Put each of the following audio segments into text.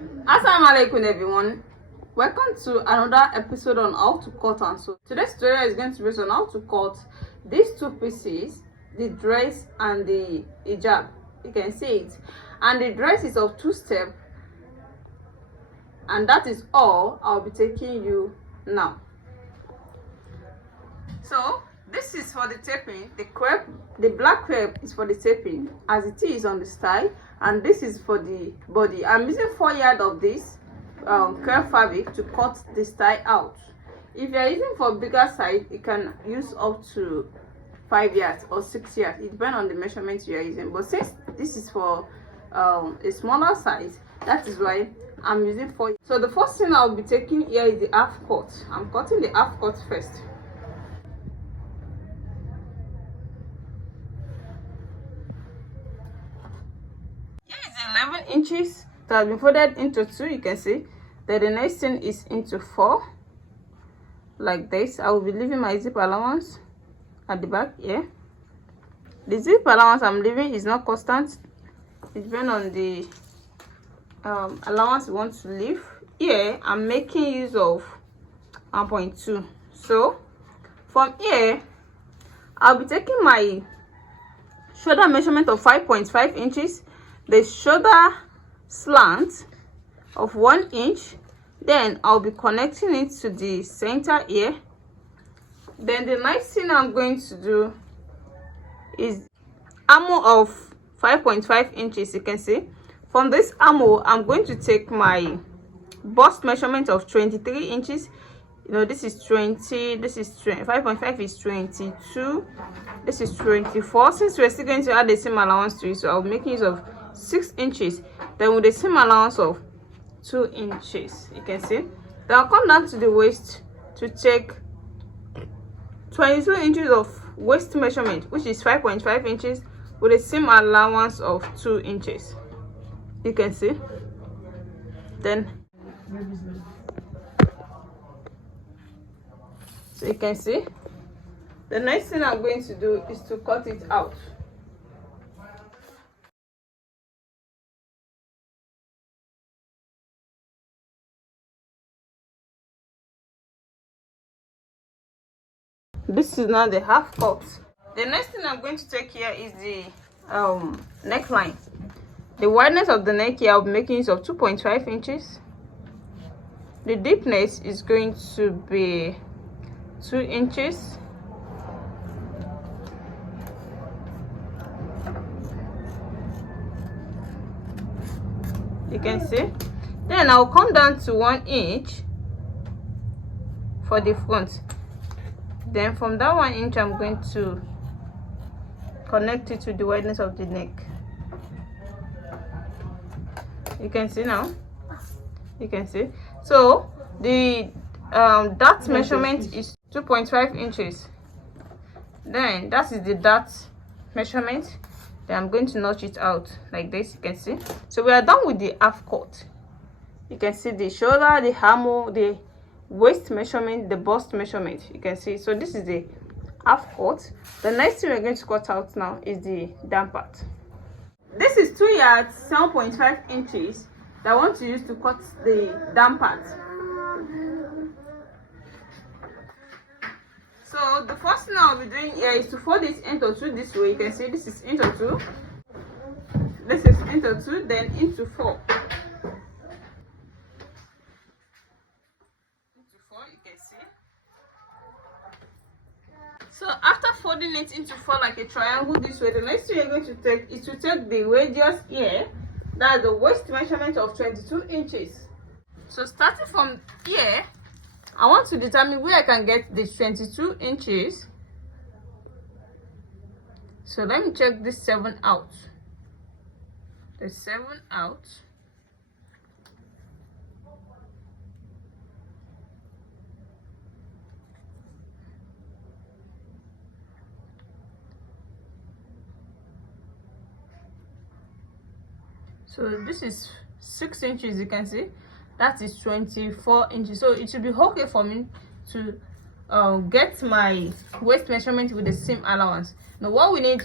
Assalamu alaikum everyone, welcome to another episode on how to cut and sew. Today's tutorial is going to be based on how to cut these two pieces, the dress and the hijab. You can see it, and the dress is of two steps, and that is all I'll be taking you now. So this is for the taping. The crepe, the black crepe is for the taping as it is on the style, and this is for the body. I'm using 4 yards of this crepe fabric to cut the style out. If you are using for bigger size, you can use up to 5 yards or 6 yards. It depends on the measurement you are using, but since this is for a smaller size, that is why I'm using 4. So the first thing I'll be taking here is the half cut. I'm cutting the half cut first. Here is 11 inches that has been folded into 2. You can see that the next thing is into 4, like this. I will be leaving my zip allowance at the back here. The zip allowance I'm leaving is not constant. It depends on the allowance you want to leave. Here I'm making use of 1.2. So from here I'll be taking my shoulder measurement of 5.5 inches, the shoulder slant of 1 inch, then I'll be connecting it to the center here. Then the next thing I'm going to do is armhole of 5.5 inches. You can see from this armhole I'm going to take my bust measurement of 23 inches. You know, this is 20, this is 20, 5.5 is 22, this is 24. Since we're still going to add the same allowance to it, so I'll be making use of 6 inches, then with the same allowance of 2 inches. You can see then I'll come down to the waist to take 22 inches of waist measurement, which is 5.5 inches, with the same allowance of 2 inches. You can see then, so you can see the next thing I'm going to do is to cut it out. This is now the half cut. The next thing I'm going to take here is the neckline. The wideness of the neck here I'll be making use of 2.5 inches. The deepness is going to be 2 inches. You can see. Then I'll come down to 1 inch for the front. Then from that 1 inch I'm going to connect it to the wideness of the neck. You can see now. You can see. So the dart measurement is 2.5 inches. Then that is the dart measurement. Then I'm going to notch it out like this. You can see. So we are done with the half cut. You can see the shoulder, the armhole, the waist measurement, the bust measurement. You can see. So this is the half cut. The next thing we're going to cut out now is the down part. This is 2 yards 7.5 inches that I want to use to cut the down part. So the first thing I'll be doing here is to fold it into 2 this way. You can see this is into 2, this is into 2, then into 4. You can see. So after folding it into 4 like a triangle this way, the next thing you're going to take is to take the radius here, that's the waist measurement of 22 inches. So starting from here, I want to determine where I can get this 22 inches. So let me check this 7 out. The 7 out. So this is 6 inches. You can see that is 24 inches. So it should be okay for me to get my waist measurement with the same allowance. Now what we need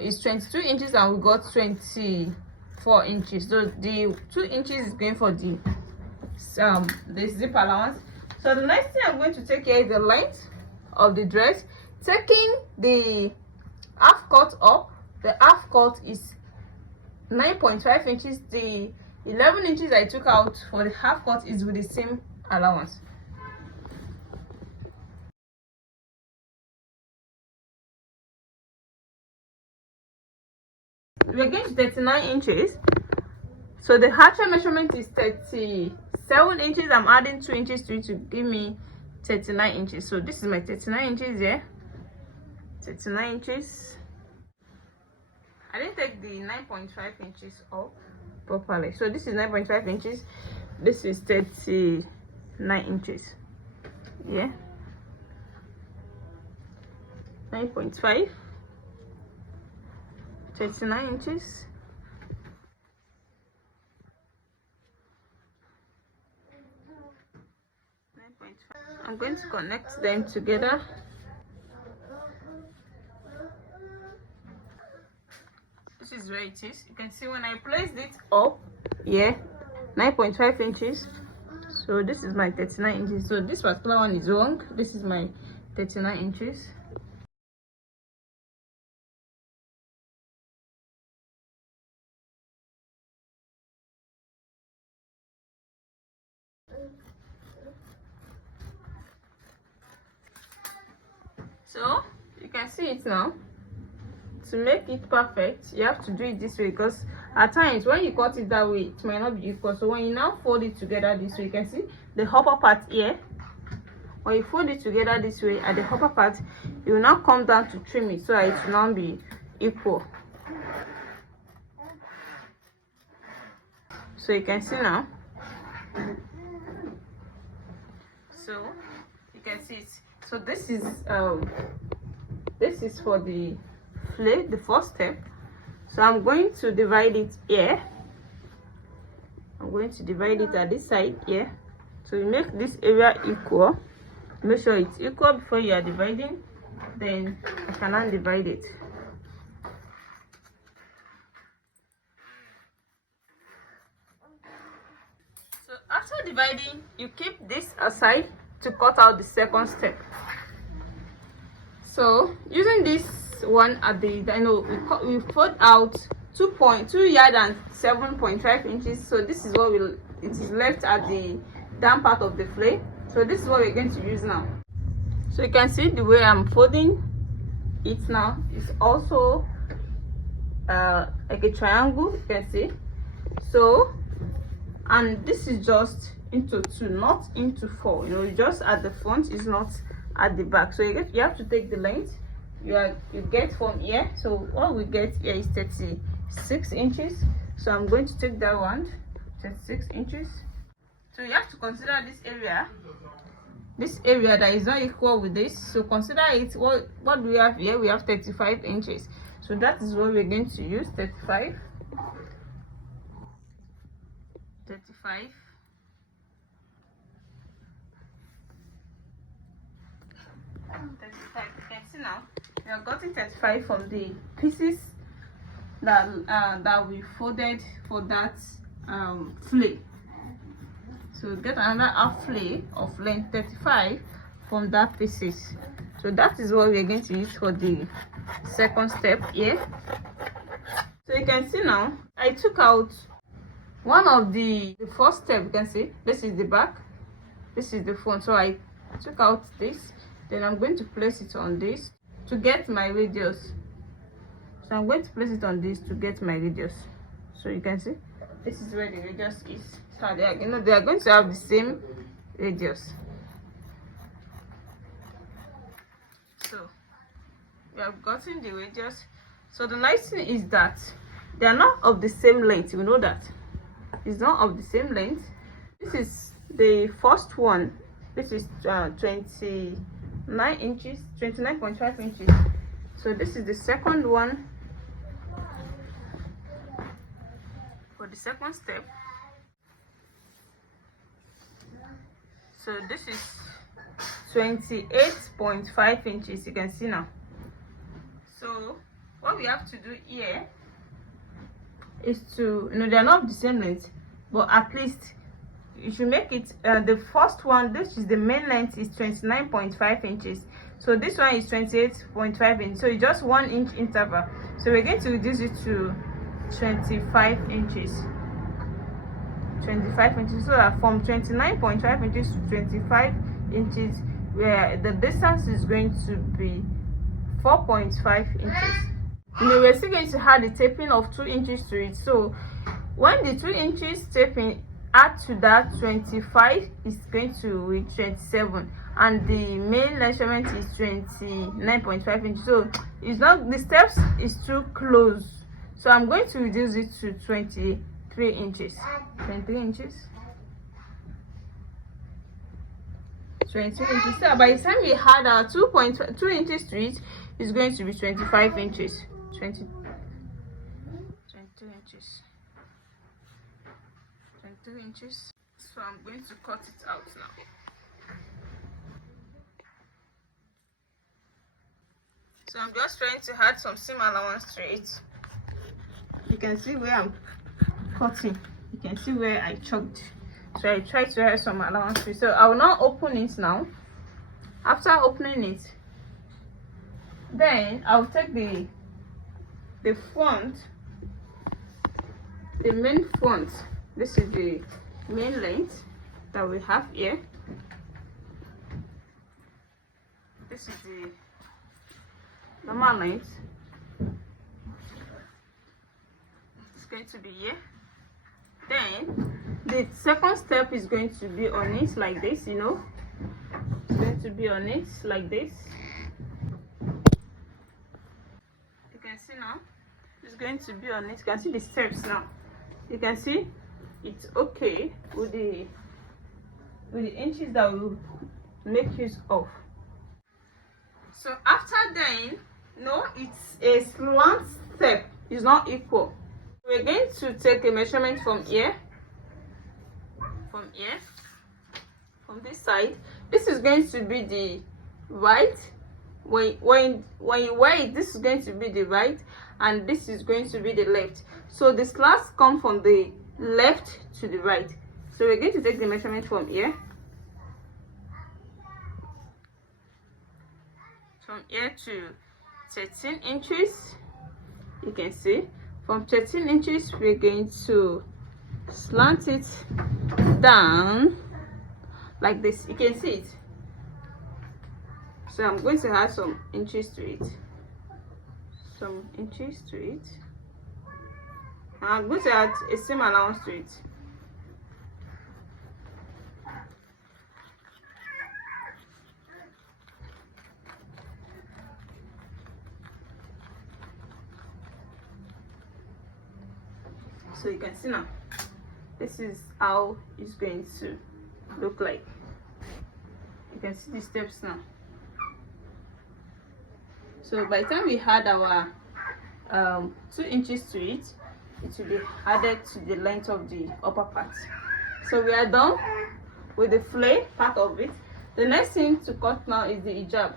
is 22 inches and we got 24 4 inches. So the 2 inches is going for the zip allowance. So the next thing I'm going to take here is the length of the dress, taking the half cut up. The half cut is 9.5 inches. The 11 inches I took out for the half cut is with the same allowance. We're going to 39 inches. So the actual measurement is 37 inches. I'm adding 2 inches to it to give me 39 inches. So this is my 39 inches here. 39 inches. I didn't take the 9.5 inches off properly. So this is 9.5 inches. This is 39 inches. Yeah. 9.5. 39 inches. I'm going to connect them together. This is where it is. You can see when I placed it up, yeah, 9.5 inches. So this is my 39 inches. So this particular one is wrong. This is my 39 inches. So you can see it now. To make it perfect, you have to do it this way, because at times when you cut it that way, it might not be equal. So when you now fold it together this way, you can see the upper part here. When you fold it together this way at the upper part, you will now come down to trim it so that it will now be equal. So you can see now. So you can see it. So this is for the flare, the first step. So I'm going to divide it here. I'm going to divide it at this side here. So you make this area equal. Make sure it's equal before you are dividing. Then I can undivide it. So after dividing, you keep this aside to cut out the second step. So using this one at the, we fold out 2 yard and 7.5 inches. So this is what it is left at the down part of the flare. So this is what we're going to use now. So you can see the way I'm folding it now is also like a triangle, you can see. So, and this is just into 2, not into 4, just at the front, is not at the back. So you have to take the length you get from here. So what we get here is 36 inches. So I'm going to take that one, 36 inches. So you have to consider this area that is not equal with this. So consider it. What do we have here? We have 35 inches. So that is what we're going to use. 35. You can see now we have gotten 35 from the pieces that we folded for that flare. So get another half flare of length 35 from that pieces. So that is what we're going to use for the second step here. So you can see now I took out one of the first step. You can see this is the back, this is the front. So I took out this, then I'm going to place it on this to get my radius. So I'm going to place it on this to get my radius. So you can see this is where the radius is. So they are going to have the same radius. So we have gotten the radius. So the nice thing is that they are not of the same length. You know that it's not of the same length. This is the first one. This is 29 inches, 29.5 inches. So this is the second one for the second step. So this is 28.5 inches. You can see now. So what we have to do here is to, you know, they're not the same length, but at least you should make it the first one, this is the main length, is 29.5 inches. So this one is 28.5 inches, so it's just 1 inch interval. So we're going to reduce it to 25 inches. 25 inches, so that from 29.5 inches to 25 inches, where the distance is going to be 4.5 inches. You know, we're still going to add the taping of 2 inches to it. So when the 2 inches taping add to that 25, is going to reach 27, and the main measurement is 29.5 inches. So it's not, the steps is too close, so I'm going to reduce it to 23 inches. 23 inches. 22 inches. So by the time we add our 2.2 inches to it, it's going to be 25 inches. 22 inches. 22 inches. So I'm going to cut it out now. So I'm just trying to add some seam allowance to it. You can see where I'm cutting. You can see where I choked. So I try to add some allowance to it. So I will now open it now. After opening it, then I'll take the front, the main front. This is the main length that we have here. This is the normal length. It's going to be here. Then the second step is going to be on it like this, you know. It's going to be on it like this. You can see now it's going to be on it. You can see the steps now. You can see it's okay with the inches that we'll make use of. So after then, no, it's a slant step, it's not equal. We're going to take a measurement from here, from this side. This is going to be the right. When you wear it, this is going to be the right, and this is going to be the left. So the slats come from the left to the right. So we're going to take the measurement from here, to 13 inches. You can see from 13 inches we're going to slant it down like this. You can see it. So I'm going to add some inches to it, and I'm going to add a seam allowance to it. So you can see now, this is how it's going to look like. You can see the steps now. So by the time we add our 2 inches to it, it will be added to the length of the upper part. So we are done with the flare part of it. The next thing to cut now is the hijab.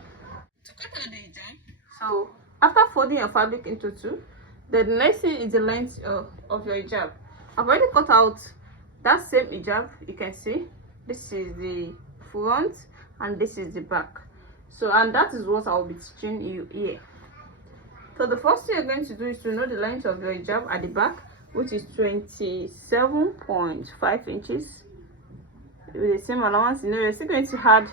To cut out the hijab, so after folding your fabric into two, the next thing is the length of your hijab. I've already cut out that same hijab. You can see this is the front and this is the back. So, and that is what I'll be teaching you here. So the first thing you're going to do is to know the length of your hijab at the back, which is 27.5 inches. With the same allowance, you know, you're still going to add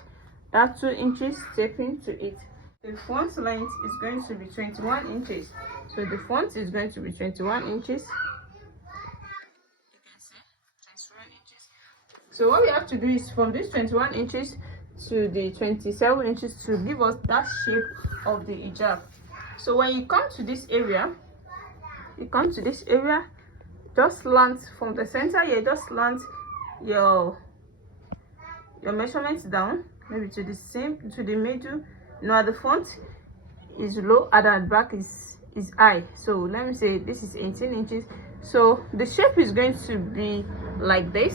that 2 inches taping to it. The front length is going to be 21 inches. So the front is going to be 21 inches. You can see 21 inches. So what we have to do is from this 21 inches to the 27 inches to give us that shape of the hijab. So when you come to this area, just slant from the center here, just slant your measurements down, maybe to the middle. Now at the front is low, at the back is high. So let me say this is 18 inches. So the shape is going to be like this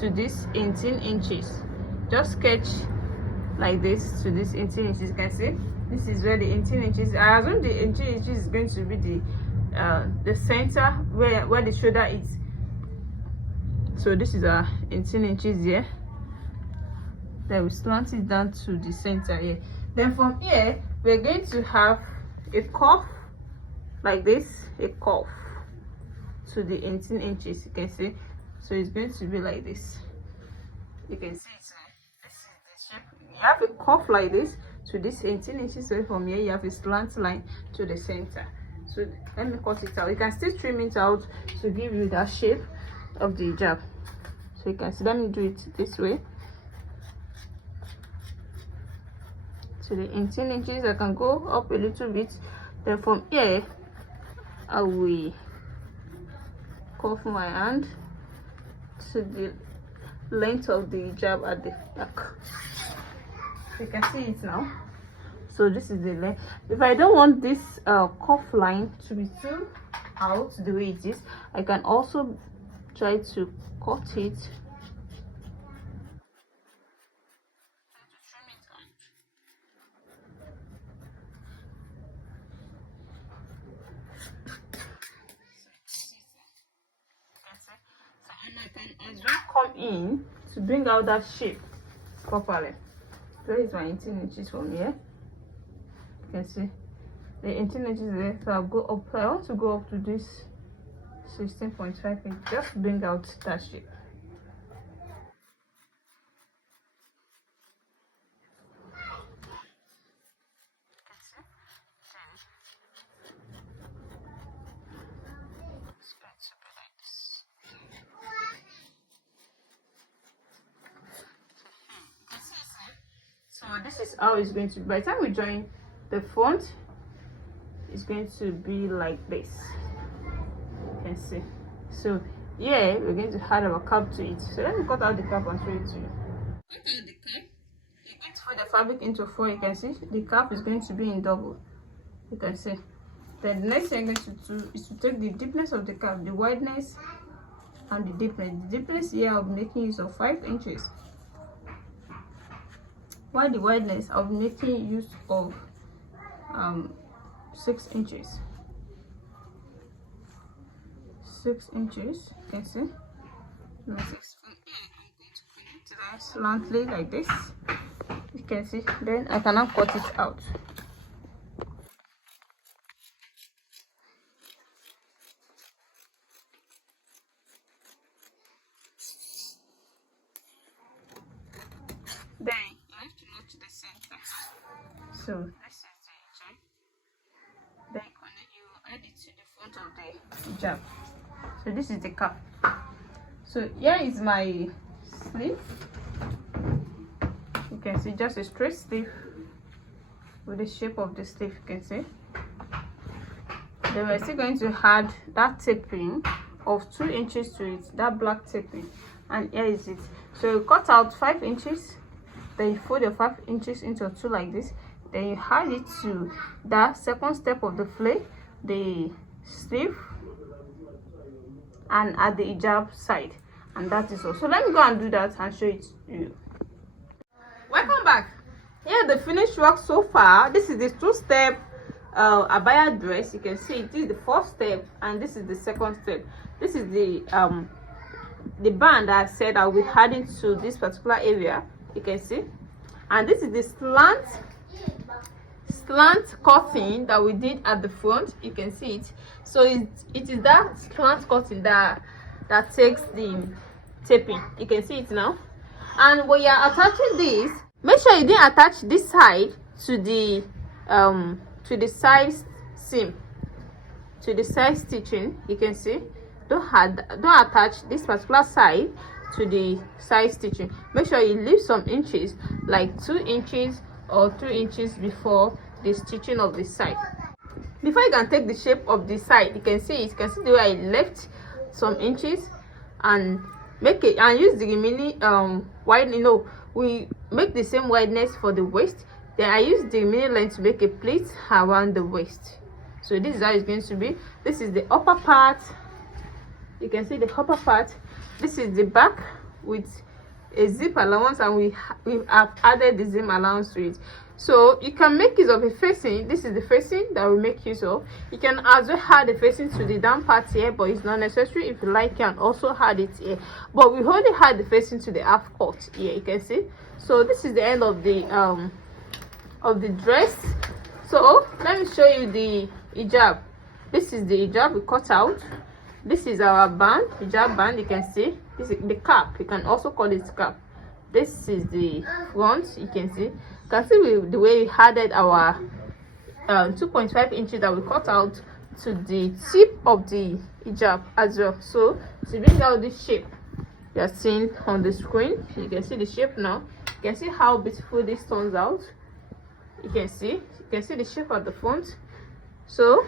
to this 18 inches. Just sketch like this to this 18 inches. You can see this is where the 18 inches. I assume the 18 inches is going to be the the center where the shoulder is. So this is our 18 inches here. Then we slant it down to the center here. Then from here we're going to have a cuff like this, a cuff to the 18 inches. You can see, so it's going to be like this. You can see it's this is the shape. You have a cuff like this to this 18 inches. So from here you have a slant line to the center. So let me cut it out. You can still trim it out to give you that shape of the hijab. So you can see, let me do it this way. To the 18 inches, I can go up a little bit. Then from here I will cuff my hand to the length of the hijab at the back. You can see it now. So this is the length. If I don't want this cuff line to be too out the way it is, I can also try to cut it. And I can as well come in to bring out that shape properly. So is my 18 inches from here. You can see the 18 inches there. So I'll go up. I want to go up to this 16.5 inch, just to bring out that shape. So this is how it's going to be. By the time we join the front, it's going to be like this. You can see. So yeah, we're going to add our cap to it. So let me cut out the cap and show it to you. Cut out the cap. You're going to fold the fabric into 4. You can see the cap is going to be in double. You can see. Then the next thing I'm going to do is to take the deepness of the cap, the wideness and the deepness. The deepness here I'll be making use of 5 inches. While the wideness I'll be making use of 6 inches. 6 inches, you can see. I'm going to connect that slantly like this. You can see. Then I can now cut it out. Then you have to note the center. So this is the hijab. Then you add it to the front of the hijab. So this is the cap. So here is my sleeve. You can see just a straight sleeve with the shape of the sleeve. You can see. Then we're still going to add that taping of 2 inches to it, that black taping, and here is it. So you cut out 5 inches. Then you fold your 5 inches into 2 like this. Then you add it to that second step of the flare, the sleeve, and at the hijab side, and that is all. So let me go and do that and show it to you. Welcome back. Here the finished work so far. This is the 2-step abaya dress. You can see this is the first step and this is the second step. This is the band that I said I'll be adding to this particular area. You can see, and this is the slant cutting that we did at the front. You can see it. So it is that slant cutting that takes the taping. You can see it now. And when you are attaching this, make sure you didn't attach this side to the side seam, to the side stitching. You can see, don't attach this particular side to the side stitching. Make sure you leave some inches, like 2 inches or 3 inches before the stitching of the side. Before you can take the shape of the side, you can see the way I left some inches and make it, and use the remaining wide. We make the same wideness for the waist. Then I use the remaining length to make a pleat around the waist. So this is how it's going to be. This is the upper part. You can see the upper part. This is the back with a zip allowance, and we have added the zip allowance to it. So you can make use of a facing. This is the facing that we make use of. You can as well add the facing to the down part here, but it's not necessary. If you like, you can also add it here, but we only add the facing to the half cut here, you can see. So this is the end of the dress. So let me show you the hijab. This is the hijab we cut out. This is our band, hijab band. You can see this is the cap. You can also call it cap. This is the front. You can see the way we added our 2.5 inches that we cut out to the tip of the hijab as well. So to bring out this shape you are seeing on the screen, you can see the shape now. You can see how beautiful this turns out. You can see the shape at the front. So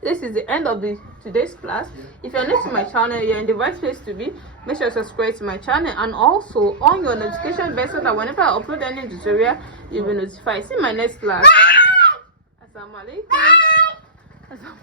this is the end of today's class. If you're new to my channel, you're in the right place to be. Make sure you subscribe to my channel and also on your notification bell so that whenever I upload any tutorial, you'll be notified. See my next class. Assalamu alaikum.